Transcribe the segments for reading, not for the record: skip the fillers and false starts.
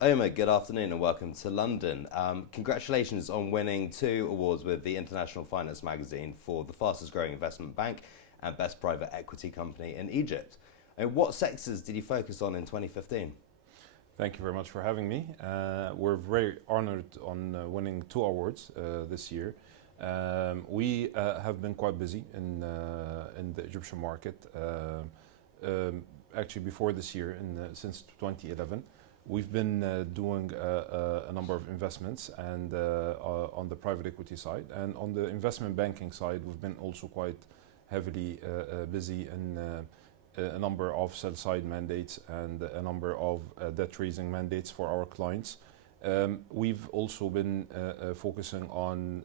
Omar, good afternoon and welcome to London. Congratulations on winning 2 awards with the International Finance magazine for the fastest growing investment bank and best private equity company in Egypt. And what sectors did you focus on in 2015? Thank you very much for having me. We're very honored on winning 2 awards this year. We have been quite busy in the Egyptian market. Actually, before this year, since 2011, we've been doing a number of investments, and on the private equity side, and on the investment banking side, we've been also quite heavily busy in a number of sell-side mandates and a number of debt-raising mandates for our clients. We've also been focusing on,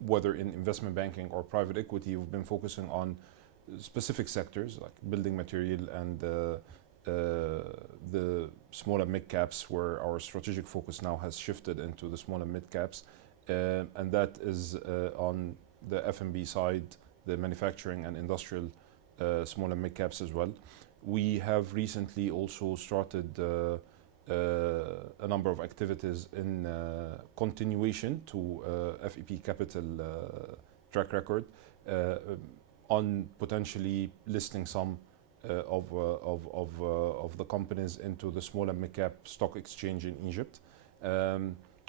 whether in investment banking or private equity, we've been focusing on specific sectors like building material and the small and mid caps, where our strategic focus now has shifted into the small and mid caps. And that is on the F&B side, the manufacturing and industrial small and mid caps as well. We have recently also started a number of activities in continuation to FEP Capital track record on potentially listing some of the companies into the small and mid cap stock exchange in Egypt,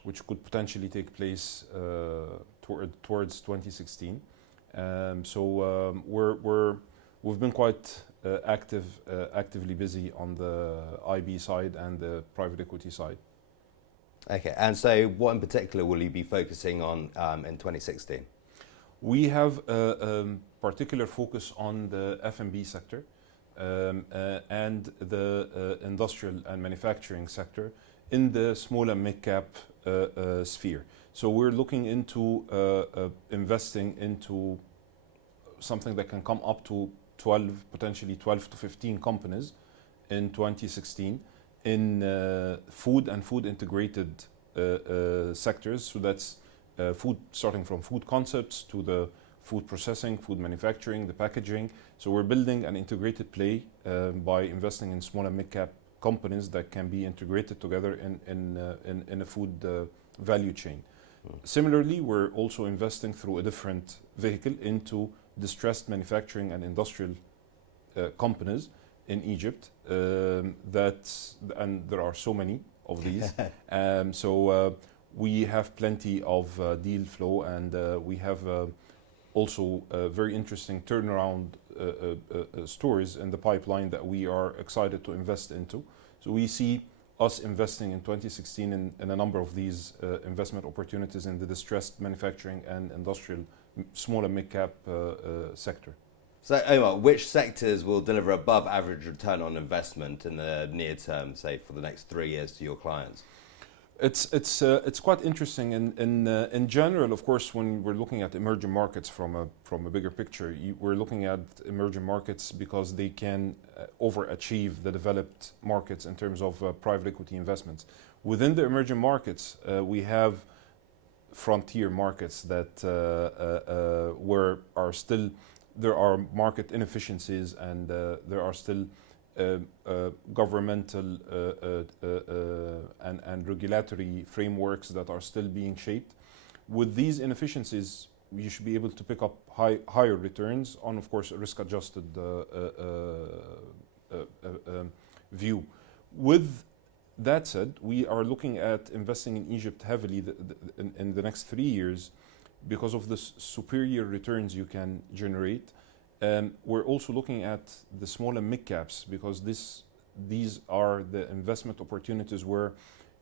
which could potentially take place towards 2016. We've been quite actively busy on the IB side and the private equity side. Okay, and so what in particular will you be focusing on in 2016? We have a particular focus on the F&B sector and the industrial and manufacturing sector in the small and mid cap sphere. So we're looking into investing into something that can come up to potentially 12 to 15 companies in 2016 in food and food integrated sectors. So that's food, starting from food concepts to the food processing, food manufacturing, the packaging. So we're building an integrated play by investing in small and mid cap companies that can be integrated together in a food value chain. Similarly, we're also investing through a different vehicle into distressed manufacturing and industrial companies in Egypt. And there are so many of these. We have plenty of deal flow, and we have also very interesting turnaround stories in the pipeline that we are excited to invest into. So we see us investing in 2016 in a number of these investment opportunities in the distressed manufacturing and industrial small and mid cap sector. So Omar, which sectors will deliver above average return on investment in the near term, say for the next 3 years to your clients? It's quite interesting. In general, of course, when we're looking at emerging markets from a bigger picture, we're looking at emerging markets because they can overachieve the developed markets in terms of private equity investments. Within the emerging markets, we have frontier markets that there are market inefficiencies, and there are still governmental and regulatory frameworks that are still being shaped. With these inefficiencies, you should be able to pick up higher returns on, of course, a risk-adjusted view. With that said, we are looking at investing in Egypt heavily in the next 3 years because of the superior returns you can generate. We're also looking at the small and mid caps because these are the investment opportunities where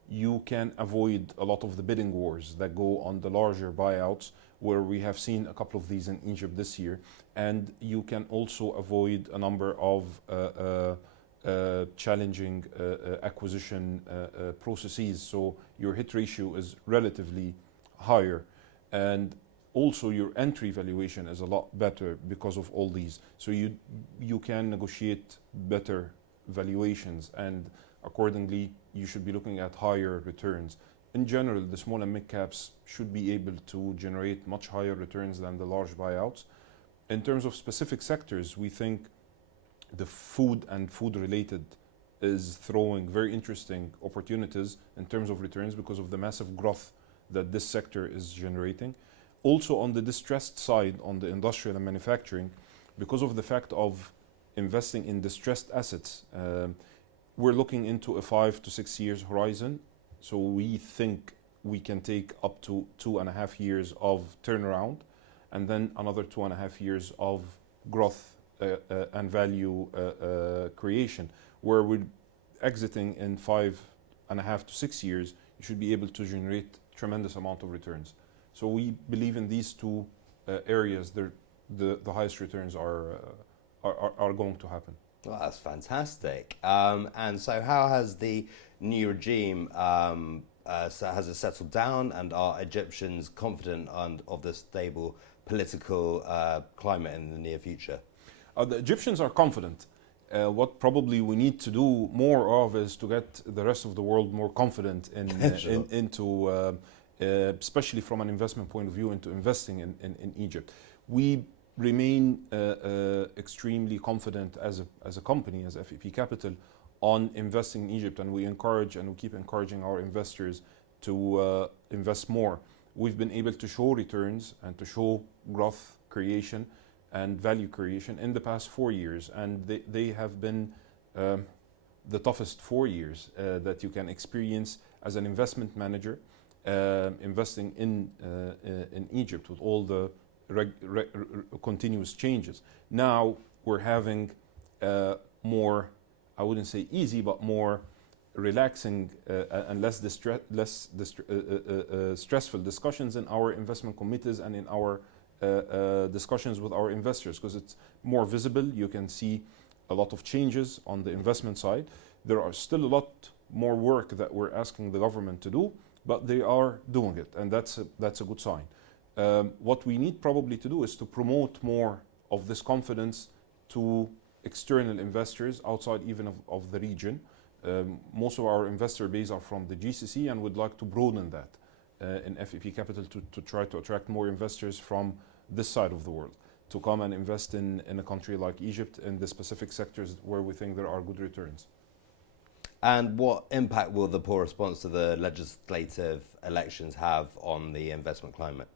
you can avoid a lot of the bidding wars that go on the larger buyouts, where we have seen a couple of these in Egypt this year. And you can also avoid a number of challenging acquisition processes. So your hit ratio is relatively higher. And also your entry valuation is a lot better because of all these. So you can negotiate better valuations, and accordingly you should be looking at higher returns. In general, the small and mid caps should be able to generate much higher returns than the large buyouts. In terms of specific sectors, we think the food and food related is throwing very interesting opportunities in terms of returns because of the massive growth that this sector is generating. Also on the distressed side, on the industrial and manufacturing, because of the fact of investing in distressed assets, we're looking into a 5 to 6 years horizon. So we think we can take up to 2.5 years of turnaround, and then another 2.5 years of growth and value creation, where we're exiting in 5.5 to 6 years. You should be able to generate tremendous amount of returns. So we believe in these two areas, the highest returns are going to happen. Well, that's fantastic. And so how has the new regime, has it settled down, and are Egyptians confident of the stable political climate in the near future? The Egyptians are confident. What probably we need to do more of is to get the rest of the world more confident into especially from an investment point of view, into investing in Egypt. We remain extremely confident as a company, as FEP Capital, on investing in Egypt, and we encourage and we keep encouraging our investors to invest more. We've been able to show returns and to show growth creation and value creation in the past 4 years, and they have been the toughest 4 years that you can experience as an investment manager, investing in Egypt with all the continuous changes. Now we're having more, I wouldn't say easy, but more relaxing and less stressful discussions in our investment committees and in our discussions with our investors, because it's more visible. You can see a lot of changes on the investment side. There are still a lot more work that we're asking the government to do, but they are doing it, and that's a good sign. What we need probably to do is to promote more of this confidence to external investors outside even of the region. Most of our investor base are from the GCC, and would like to broaden that in FEP Capital to try to attract more investors from this side of the world to come and invest in a country like Egypt in the specific sectors where we think there are good returns. And what impact will the poor response to the legislative elections have on the investment climate?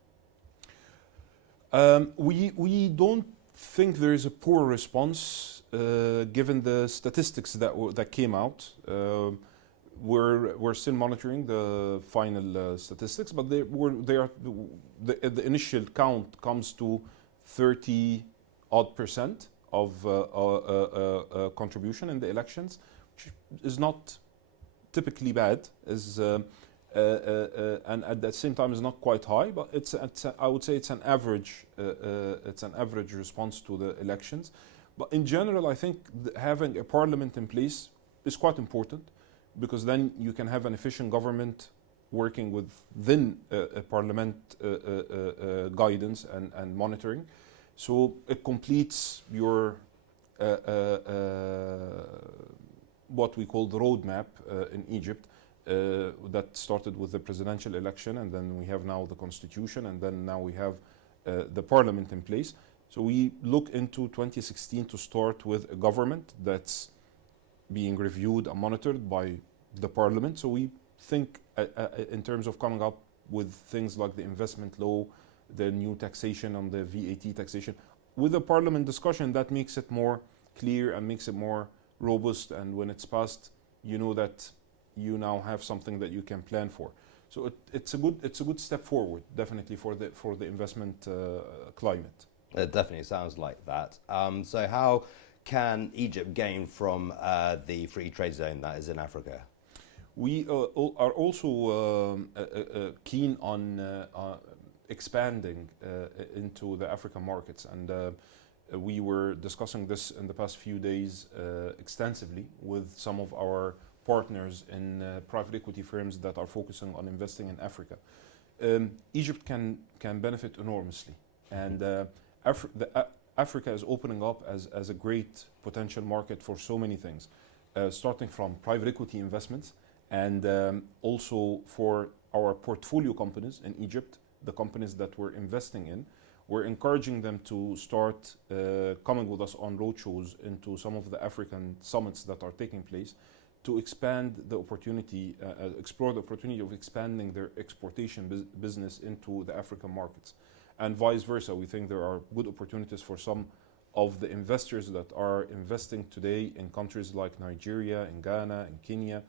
We don't think there is a poor response given the statistics that came out. We're still monitoring the final statistics, but the initial count comes to 30% of contribution in the elections, which is not typically bad, and at the same time is not quite high, but I would say it's an average response to the elections. But in general, I think having a parliament in place is quite important, because then you can have an efficient government working within a parliament guidance and monitoring. So it completes your what we call the roadmap in Egypt that started with the presidential election, and then we have now the constitution, and then now we have the parliament in place. So we look into 2016 to start with a government that's being reviewed and monitored by the parliament. So we think in terms of coming up with things like the investment law, the new taxation on the VAT taxation. With the parliament discussion, that makes it more clear and makes it more robust, and when it's passed, you know that you now have something that you can plan for. So it's a good step forward, definitely, for the investment climate. It definitely sounds like that. So how can Egypt gain from the free trade zone that is in Africa? We are also keen on expanding into the African markets, and we were discussing this in the past few days extensively with some of our partners in private equity firms that are focusing on investing in Africa. Egypt can benefit enormously, and Africa is opening up as a great potential market for so many things, starting from private equity investments, and also for our portfolio companies in Egypt, the companies that we're investing in. we're encouraging them to start coming with us on roadshows into some of the African summits that are taking place to expand the opportunity, explore the opportunity of expanding their exportation business into the African markets. And vice versa, we think there are good opportunities for some of the investors that are investing today in countries like Nigeria, in Ghana, in Kenya,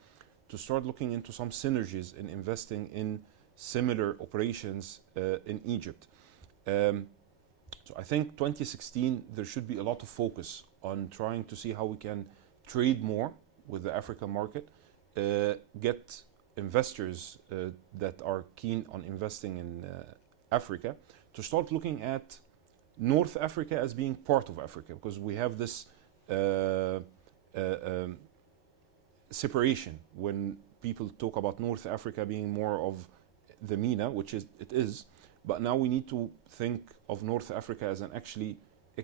to start looking into some synergies in investing in similar operations in Egypt. So I think 2016, there should be a lot of focus on trying to see how we can trade more with the African market, get investors that are keen on investing in Africa to start looking at North Africa as being part of Africa, because we have this separation when people talk about North Africa being more of the MENA, which it is, but now we need to think of North Africa as an actually a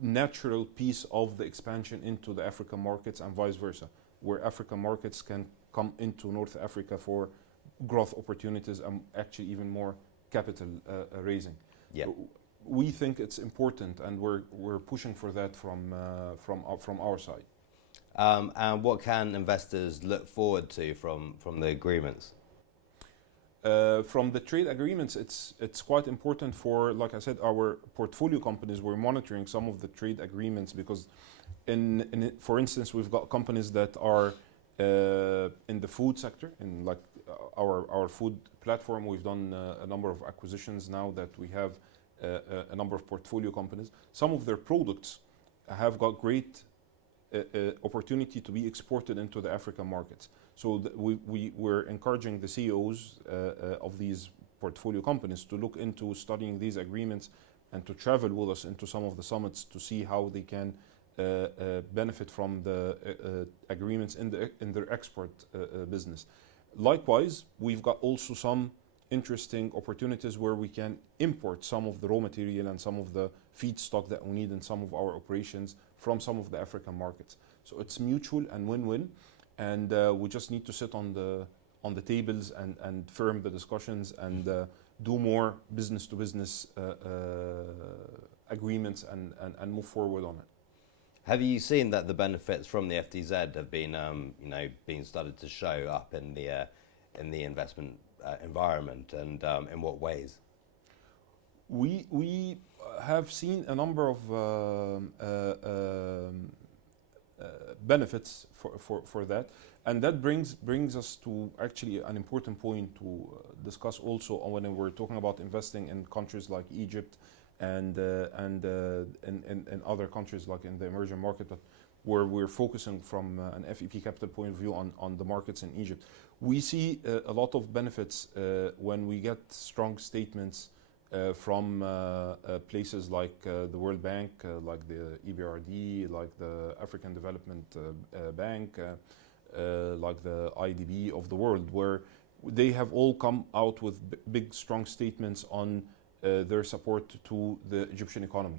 natural piece of the expansion into the African markets and vice versa, where African markets can come into North Africa for growth opportunities and actually even more capital raising. Yep. We think it's important, and we're pushing for that from our side. And what can investors look forward to from the agreements? From the trade agreements, it's quite important for, like I said, our portfolio companies. We're monitoring some of the trade agreements because, for instance, we've got companies that are in the food sector, in like our food platform. We've done a number of acquisitions now that we have a number of portfolio companies. Some of their products have got great opportunity to be exported into the African markets. So we're encouraging the CEOs of these portfolio companies to look into studying these agreements and to travel with us into some of the summits to see how they can benefit from the agreements in their export business. Likewise, we've got also some interesting opportunities where we can import some of the raw material and some of the feedstock that we need in some of our operations from some of the African markets. So it's mutual and win-win, and we just need to sit on the tables and firm the discussions and do more business-to-business agreements and move forward on it. Have you seen that the benefits from the FTZ have been, being started to show up in the investment environment, and in what ways? We have seen a number of benefits for that, and that brings us to actually an important point to discuss also when we're talking about investing in countries like Egypt and in other countries like in the emerging market, but where we're focusing from an FEP Capital point of view on the markets in Egypt. We see a lot of benefits when we get strong statements from places like the World Bank, like the EBRD, like the African Development Bank, like the IDB of the world, where they have all come out with big, strong statements on their support to the Egyptian economy.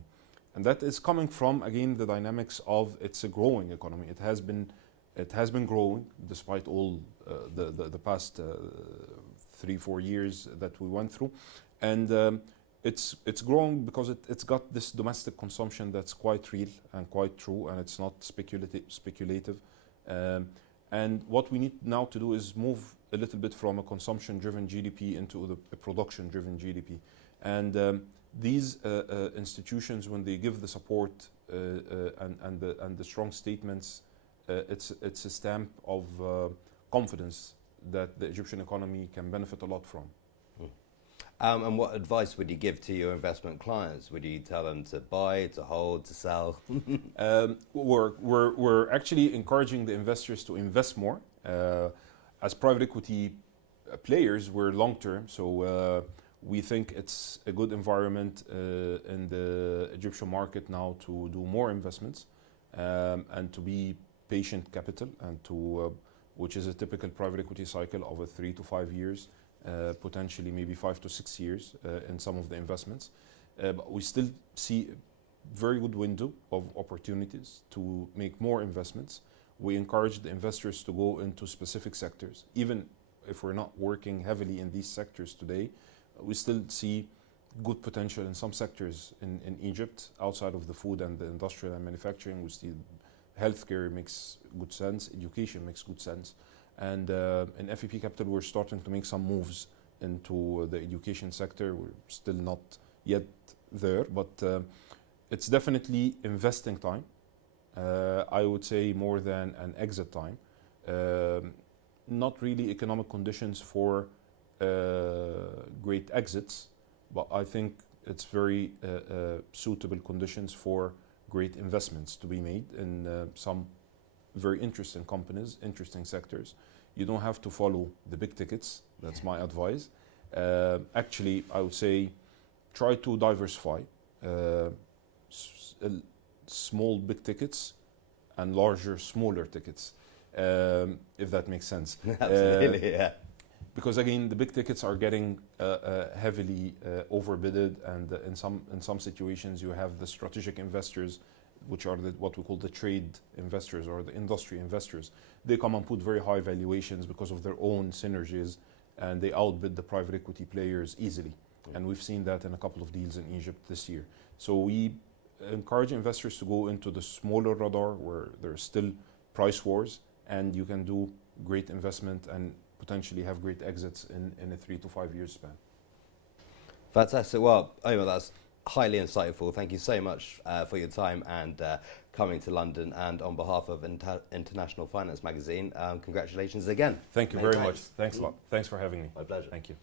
And that is coming from, again, the dynamics of it's a growing economy. It has been growing despite all the past 3-4 years that we went through. And it's growing because it's got this domestic consumption that's quite real and quite true, and it's not speculative. And what we need now to do is move a little bit from a consumption-driven GDP into a production-driven GDP. And these institutions, when they give the support and the strong statements, it's a stamp of confidence that the Egyptian economy can benefit a lot from. And what advice would you give to your investment clients? Would you tell them to buy, to hold, to sell? We're actually encouraging the investors to invest more. As private equity players, we're long-term, so we think it's a good environment in the Egyptian market now to do more investments and to be patient capital, and to which is a typical private equity cycle over 3 to 5 years. Potentially maybe 5 to 6 years in some of the investments. But we still see a very good window of opportunities to make more investments. We encourage the investors to go into specific sectors. Even if we're not working heavily in these sectors today, we still see good potential in some sectors in Egypt outside of the food and the industrial and manufacturing. We see healthcare makes good sense, education makes good sense. And in FEP Capital, we're starting to make some moves into the education sector. We're still not yet there, but it's definitely investing time. I would say more than an exit time. Not really economic conditions for great exits, but I think it's very suitable conditions for great investments to be made in some very interesting companies, interesting sectors. You don't have to follow the big tickets. That's my advice. Actually, I would say try to diversify small big tickets and larger smaller tickets, if that makes sense. Absolutely, yeah. Because again, the big tickets are getting heavily overbidded, and in some situations you have the strategic investors, which are what we call the trade investors or the industry investors. They come and put very high valuations because of their own synergies, and they outbid the private equity players easily. Yeah. And we've seen that in a couple of deals in Egypt this year. So we encourage investors to go into the smaller radar where there's still price wars, and you can do great investment and potentially have great exits in a 3 to 5 year span. Fantastic. Well, Omar, that's highly insightful. Thank you so much for your time and coming to London. And on behalf of International Finance Magazine, congratulations again. Thank you very much. Thanks a lot. Thanks for having me. My pleasure. Thank you.